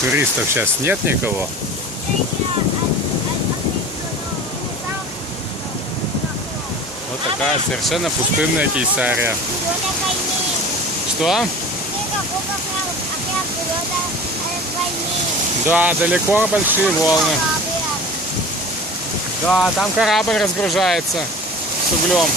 Туристов сейчас нет никого. Вот такая совершенно пустынная Кейсария. Что? Да, далеко большие волны. Да, там корабль разгружается с углем.